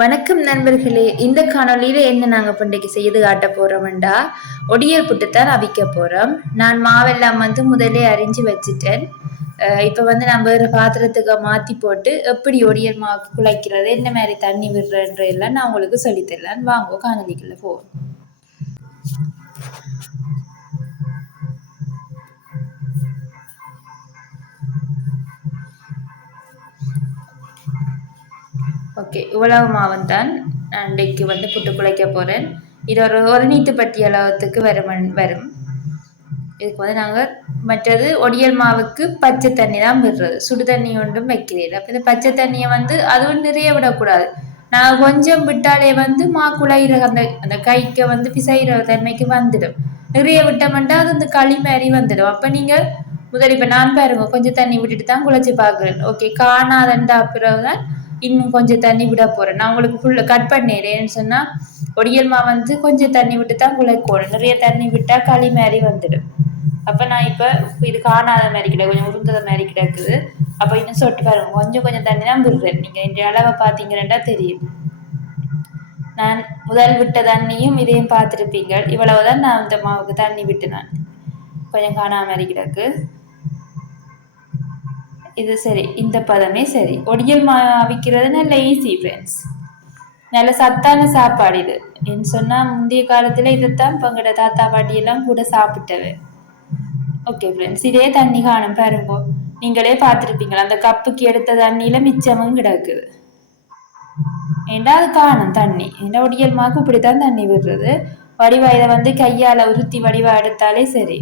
வணக்கம் நண்பர்களே. இந்த காணொளியில என்ன நாங்க பண்டிகை செய்து காட்ட போறோம்டா, ஒடியல் புட்டுத்தான் அவிக்க போறோம். நான் மாவெல்லாம் முதலே அரிஞ்சு வச்சுட்டேன். இப்ப நான் வேற பாத்திரத்துக்கு மாத்தி போட்டு எப்படி ஒடியல் மாவு குழைக்கிறது, என்ன மாதிரி தண்ணி விடுறன்ற எல்லாம் நான் உங்களுக்கு சொல்லித்தரலாம். வாங்க காணொளிக்குள்ள போவோம். ஓகே, இவ்வளவு மாவும் தான் நான் இன்றைக்கு புட்டு குழைக்க போறேன். இது ஒரு நீத்துப்பட்டி அளவுக்கு வரும். இதுக்கு நாங்கள் மற்றது ஒடியல் மாவுக்கு பச்சை தண்ணி தான் விடுறது, சுடு தண்ணி ஒன்றும் வைக்கிறீர்கள். அப்போ இந்த பச்சை தண்ணியை அதுவும் நிறைய விடக்கூடாது. நான் கொஞ்சம் விட்டாலே மா குழையிற அந்த கைக்கு பிசைகிற தன்மைக்கு வந்துடும். நிறைய விட்டோம்னா அது இந்த களி மாதிரி வந்துடும். அப்போ நீங்கள் முதல் இப்போ நான் பாருங்க கொஞ்சம் தண்ணி விட்டுட்டு தான் குழைச்சி பார்க்குறேன். ஓகே, காணாதண்டா பிறகுதான் இன்னும் கொஞ்சம் தண்ணி விட போறேன். நான் உங்களுக்கு ஃபுல்லாக கட் பண்ணிடுறேன்னு சொன்னா ஒடியல் மா கொஞ்சம் தண்ணி விட்டு தான் குழைக்கணும். நிறைய தண்ணி விட்டா களி மாதிரி வந்துடும். அப்போ நான் இப்போ இது காணாத மாதிரி கிடக்கு, கொஞ்சம் உருந்தத மாதிரி கிடக்குது. அப்போ இன்னும் சொட்டு பாருங்க, கொஞ்சம் கொஞ்சம் தண்ணி தான் விடுறேன். நீங்கள் இந்த அளவை பார்த்தீங்கன்னா தெரியும். நான் முதல் விட்ட தண்ணியும் இதையும் பார்த்துருப்பீங்க. இவ்வளவுதான் நான் இந்த மாவுக்கு தண்ணி விட்டு நான் கொஞ்சம் காணாத மாதிரி கிடக்கு. இது சரி, இந்த பதமே சரி. ஒடியல் மா அவிக்கிறது நல்ல ஈஸி ஃப்ரெண்ட்ஸ், நல்ல சத்தான சாப்பாடு இது. என்ன சொன்னால் முந்தைய காலத்தில் இதைத்தான் இப்போ எங்கள்ட தாத்தா பாட்டியெல்லாம் கூட சாப்பிட்டவை. ஓகே ஃப்ரெண்ட்ஸ், இதே தண்ணி காணும் பாருங்க, நீங்களே பார்த்துருப்பீங்களா, அந்த கப்புக்கு எடுத்த தண்ணியில மிச்சமும் கிடக்குது. ஏண்டா அது காணும் தண்ணி. ஏண்டா ஒடியல் மாக்கு இப்படித்தான் தண்ணி விடுறது. வடிவா இதை கையால் உருத்தி வடிவா எடுத்தாலே சரி.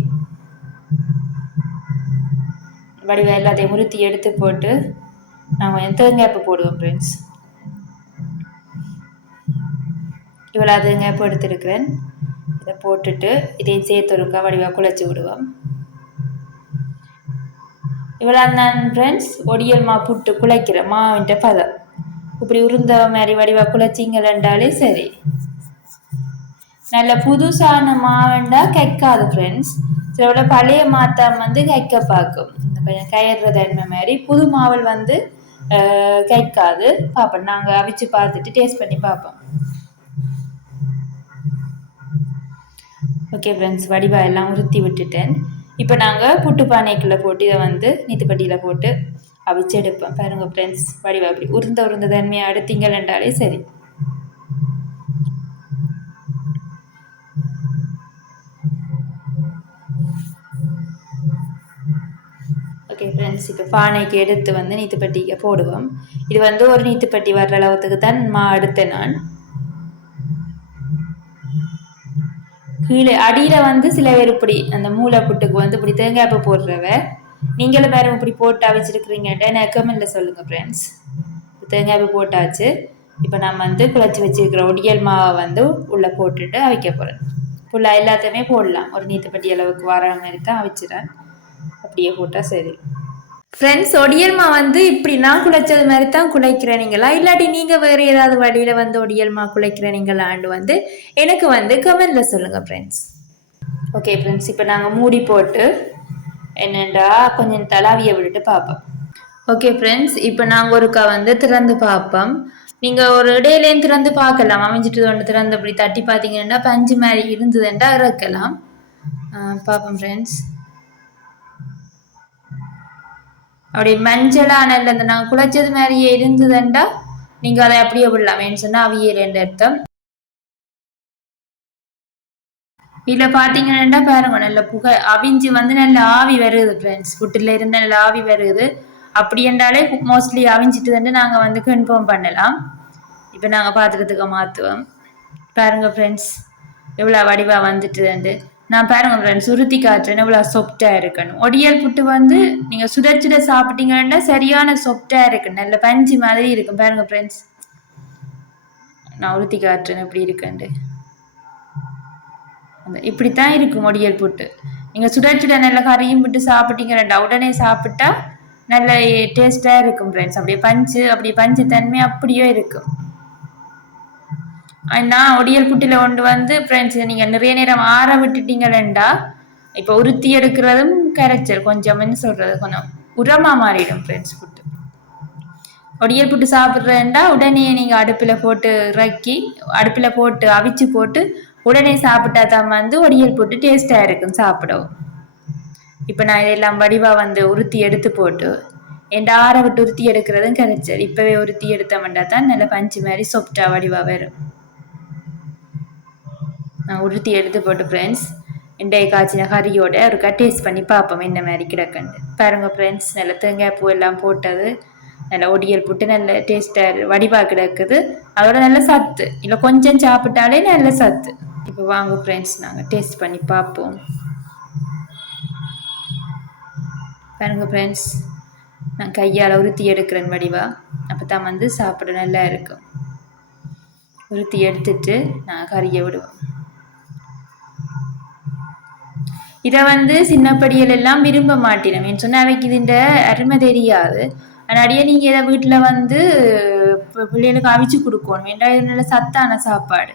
வடிவா எல்லாத்தையும் உருத்தி எடுத்து போட்டு நான் கொஞ்சம் தேங்காய்ப்பு போடுவோம் ஃப்ரெண்ட்ஸ். இவ்வளோ தேங்காய்ப்பு எடுத்துருக்கிறேன். இதை போட்டுட்டு இதையும் சேர்த்து ஒருக்கா வடிவாக குழைச்சி விடுவோம். இவ்வளோ நான் ஃப்ரெண்ட்ஸ் ஒடியல் மா புட்டு குழைக்கிற மாவின்ற பதம். இப்படி உருந்த மாதிரி வடிவா குழைச்சிங்களாண்டாலே சரி. நல்ல புதுசான மாவண்டா கைக்காது ஃப்ரெண்ட்ஸ். சில பழைய மாத்தான் கைக்க பார்க்கும். கொஞ்சம் கயிறுற தன்மை மாதிரி. புது மாவல் கைக்காது. பார்ப்போம், நாங்கள் அவிச்சு பார்த்துட்டு டேஸ்ட் பண்ணி பார்ப்போம். ஓகே ஃப்ரெண்ட்ஸ், வடிவா எல்லாம் உருத்தி விட்டுட்டேன். இப்போ நாங்கள் புட்டு பானைக்குள்ளே போட்டு இதை நீத்துப்பட்டியில் போட்டு அவிச்சு எடுப்போம். பாருங்க ஃப்ரெண்ட்ஸ், வடிவா அப்படி உருந்த தன்மையை அடுத்தீங்கன்றாலே சரி. ஓகே ஃப்ரெண்ட்ஸ், இப்போ பானைக்கு எடுத்து நீத்துப்பட்டிக்கு போடுவோம். இது ஒரு நீத்துப்பட்டி வர்ற அளவுக்கு தான் மா எடுத்தேன் நான். கீழே அடியில் சில பேர் இப்படி அந்த மூளை புட்டுக்கு இப்படி தேங்காய்ப்பு போடுறவ. நீங்களும் வேறு இப்படி போட்டு அவிச்சிருக்கிறீங்கன்ட்டு எனக்கு கமெண்ட்டில் சொல்லுங்கள் ஃப்ரெண்ட்ஸ். தேங்காய்ப்பு போட்டாச்சு. இப்போ நான் குழச்சி வச்சுருக்கிற ஒடியல் மாவை உள்ளே போட்டுட்டு அவிக்க போகிறேன். ஃபுல்லாக எல்லாத்தையுமே போடலாம். ஒரு நீத்துப்பட்டி அளவுக்கு வர மாதிரி தான் அவிச்சிடறேன். அப்படியே போட்டால் சரி ஃப்ரெண்ட்ஸ். ஒடியல் மா இப்படி நான் குழைச்சது மாதிரி தான் குழைக்கிறீங்களா, இல்லாட்டி நீங்கள் வேறு ஏதாவது வழியில் ஒடியல் மா குழைக்கிறீங்களான்னு எனக்கு கமெண்ட்ல சொல்லுங்கள் ஃப்ரெண்ட்ஸ். ஓகே ஃப்ரெண்ட்ஸ், இப்போ நாங்கள் மூடி போட்டு என்னென்றா கொஞ்சம் தலாவியை விட்டுட்டு பார்ப்போம். ஓகே ஃப்ரெண்ட்ஸ், இப்போ நாங்கள் ஒருக்கா திறந்து பார்ப்போம். நீங்கள் ஒரு இடையிலேயும் திறந்து பார்க்கலாம். அமைஞ்சிட்டு ஒன்று திறந்து அப்படி தட்டி பார்த்தீங்கன்னா பஞ்சு மாதிரி இருந்ததுன்றா இறக்கலாம். பார்ப்போம் ஃப்ரெண்ட்ஸ். அப்படி மஞ்சளான அந்த நாங்கள் குழைச்சது மாதிரியே இருந்ததுண்டா நீங்கள் அதை அப்படியே விடலாம். ஏன்னு சொன்னால் அவியல் என்ற அர்த்தம். இதில் பார்த்தீங்கன்னா பாருங்க, நல்ல புகை அவிஞ்சு நல்ல ஆவி வருது ஃப்ரெண்ட்ஸ். புட்டில் இருந்து நல்ல ஆவி வருது. அப்படி என்றாலே மோஸ்ட்லி அவிஞ்சிட்டு நாங்கள் கன்ஃபார்ம் பண்ணலாம். இப்போ நாங்கள் பாத்திரத்துக்கு மாற்றுவோம். பாருங்க ஃப்ரெண்ட்ஸ், எவ்வளோ வடிவாக வந்துட்டு நான் பாருங்க ஃப்ரெண்ட்ஸ் சுருத்தி காட்டுறேன். எவ்வளோ சொப்டாக இருக்கணும். ஒடியல் புட்டு நீங்கள் சுட சாப்பிட்டீங்கன்னா சரியான சொப்டாக இருக்கு, நல்ல பஞ்சு மாதிரி இருக்கும். பாருங்க ஃப்ரெண்ட்ஸ், நான் உருத்தி காட்டுறேன் எப்படி இருக்குண்டு. இப்படித்தான் இருக்கும் ஒடியல் புட்டு. நீங்கள் சுட நல்ல கறியும் விட்டு சாப்பிட்டீங்கன்னா உடனே சாப்பிட்டா நல்ல டேஸ்டாக இருக்கும் ஃப்ரெண்ட்ஸ். அப்படியே பஞ்சு தன்மை அப்படியே இருக்கும். நான் ஒடியல் புட்டில கொண்டு ஃப்ரெண்ட்ஸ் நீங்கள் நிறைய நேரம் ஆற விட்டுட்டீங்களா, இப்போ உருத்தி எடுக்கிறதும் கரைச்சல் கொஞ்சம் சொல்றது கொஞ்சம் உரமா மாறிடும் ஃப்ரெண்ட்ஸ் புட்டு. ஒடியல் புட்டு சாப்பிட்றேன்டா உடனே நீங்கள் அடுப்பில் போட்டு இறக்கி அடுப்பில் போட்டு அவிச்சு போட்டு உடனே சாப்பிட்டா தான் வந்து ஒடியல் புட்டு டேஸ்ட்டாக இருக்கும் சாப்பிடவும். இப்போ நான் இதெல்லாம் வடிவாக வந்து உருத்தி எடுத்து போட்டு என் ஆற விட்டு உருத்தி எடுக்கிறதும் கிடைச்சது. இப்போவே உருத்தி எடுத்தோம்னா தான் நல்ல பஞ்சு மாதிரி சொப்டா வடிவாக வரும். நான் உருத்தி எடுத்து போட்டு ஃப்ரெண்ட்ஸ் இன்றைய காய்ச்சின கறியோட ஒருக்கா டேஸ்ட் பண்ணி பார்ப்போம் என்ன மாதிரி கிடக்குண்டு. பாருங்க ஃப்ரெண்ட்ஸ், நல்ல தேங்காய் பூ எல்லாம் போட்டது நல்ல ஒடியல் போட்டு நல்ல டேஸ்டாக வடிவாக கிடக்குது. அதோட நல்ல சத்து இல்லை கொஞ்சம் சாப்பிட்டாலே நல்ல சத்து. இப்போ வாங்க ஃப்ரெண்ட்ஸ் நாங்கள் டேஸ்ட் பண்ணி பார்ப்போம். பாருங்க ஃப்ரெண்ட்ஸ், நான் கையால் உருத்தி எடுக்கிறேன் வடிவா, அப்போ தான் வந்து சாப்பிட நல்லா இருக்கும். உருத்தி எடுத்துட்டு நான் கறியை விடுவோம். இதை வந்து சின்னப்படியல் எல்லாம் விரும்ப மாட்டேன் என் சொன்ன அவைக்கு இதுன்ற அருமை தெரியாது. அதனாடியே நீங்கள் இதை வீட்டில் வந்து பிள்ளைகளுக்கு அவிச்சு கொடுக்கணும். ஏன்னா இது நல்ல சத்தான சாப்பாடு.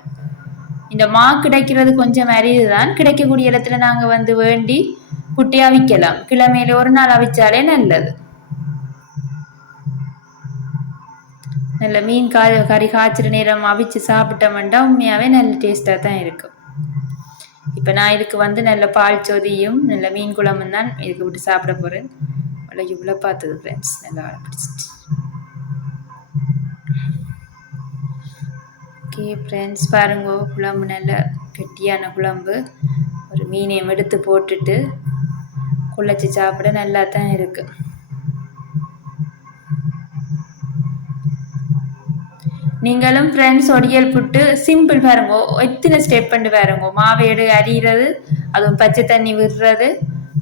இந்த மா கிடைக்கிறது கொஞ்சம் அரிதுதான். கிடைக்கக்கூடிய இடத்துல நாங்கள் வந்து வேண்டி குட்டி அவிக்கலாம். கிழமையில ஒரு நாள் அவிச்சாலே நல்லது. நல்ல மீன் கறி காய்ச்சிற நேரம் அவிச்சு சாப்பிட்டோம்னா உண்மையாகவே நல்ல டேஸ்டாக தான் இருக்கும். இப்போ நான் இதுக்கு வந்து நல்ல பால் சொதியும் நல்ல மீன் குழம்பும் தான் இதுக்கு விட்டு சாப்பிட போகிறேன். இவ்வளோ பார்த்தது ஃப்ரெண்ட்ஸ், நல்லா பிடிச்சிட்டு. ஓகே ஃப்ரெண்ட்ஸ், பாருங்க குழம்பு நல்ல கெட்டியான குழம்பு. ஒரு மீனையும் எடுத்து போட்டுட்டு குழச்சி சாப்பிட நல்லா தான் இருக்குது. நீங்களும் ஃப்ரெண்ட்ஸ் ஒடியல் புட்டு சிம்பிள் பாருங்க, எத்தனை ஸ்டெப் பண்ணி பாருங்க. மாவேடு அரிகிறது, அதுவும் பச்சை தண்ணி விடுறது,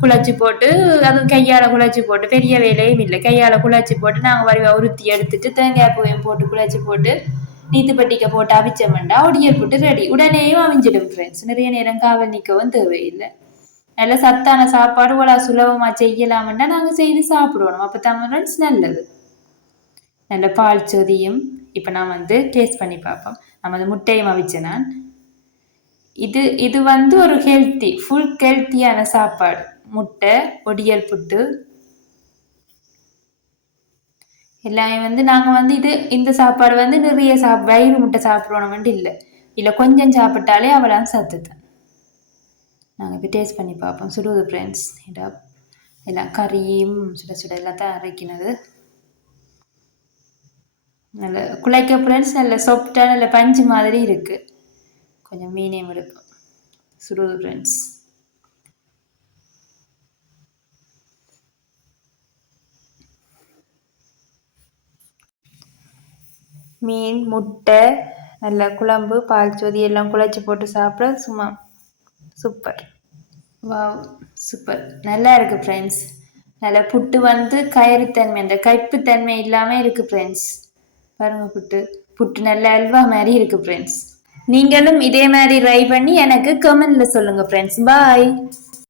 குழச்சி போட்டு அதுவும் கையால் குழச்சி போட்டு பெரிய வேலையும் இல்லை. கையால் குழச்சி போட்டு நாங்கள் வடிவாக உருத்தி எடுத்துட்டு தேங்காய் பூவையும் போட்டு குழச்சி போட்டு நீத்துப்பட்டிக்க போட்டு அவிச்சோம்னா ஒடியல் புட்டு ரெடி. உடனேயும் அவிஞ்சிடும் ஃப்ரெண்ட்ஸ். நிறைய நேரம் காவல் நிற்கவும் தேவையில்லை. நல்ல சத்தான சாப்பாடு இவ்வளோ சுலபமாக செய்யலாம்னா நாங்கள் செய்து சாப்பிடுவோம். அப்போ தான் ஃப்ரெண்ட்ஸ் நல்லது. நல்ல பால் சொதியும். இப்போ நான் வந்து டேஸ்ட் பண்ணி பார்ப்போம். நம்ம வந்து முட்டையும் அவிச்சேன் நான். இது வந்து ஒரு ஃபுல் ஹெல்த்தியான சாப்பாடு. முட்டை, ஒடியல் புட்டு எல்லாமே வந்து நாங்கள் வந்து இந்த சாப்பாடு வந்து நிறைய வயிறு முட்டை சாப்பிட்றோம் இல்லை கொஞ்சம் சாப்பிட்டாலே அவ்வளோ சத்து தான். நாங்கள் இப்போ டேஸ்ட் பண்ணி பார்ப்போம். சுடுவது ஃப்ரெண்ட்ஸ், எல்லாம் கறியும் சுட சுட எல்லாம் தான் அரைக்கினது. நல்ல குழைக்க ஃப்ரெண்ட்ஸ், நல்ல சாஃப்டாக நல்ல பஞ்சு மாதிரி இருக்குது. கொஞ்சம் மீனையும் எடுக்கும். சுடுவது ஃப்ரெண்ட்ஸ். மீன், முட்டை, நல்ல குழம்பு, பால் சொதி எல்லாம் குழைச்சி போட்டு சாப்பிட சும்மா சூப்பர். வாவ், சூப்பர், நல்லா இருக்குது ஃப்ரெண்ட்ஸ். நல்ல புட்டு வந்து கயிறுத்தன்மை, அந்த கைப்புத்தன்மை இல்லாமல் இருக்குது ஃப்ரெண்ட்ஸ். பாருங்க, புட்டு நல்ல அல்வா மாதிரி இருக்குது ஃப்ரெண்ட்ஸ். நீங்களும் இதே மாதிரி ட்ரை பண்ணி எனக்கு கமெண்ட்ல சொல்லுங்கள் ஃப்ரெண்ட்ஸ். பாய்.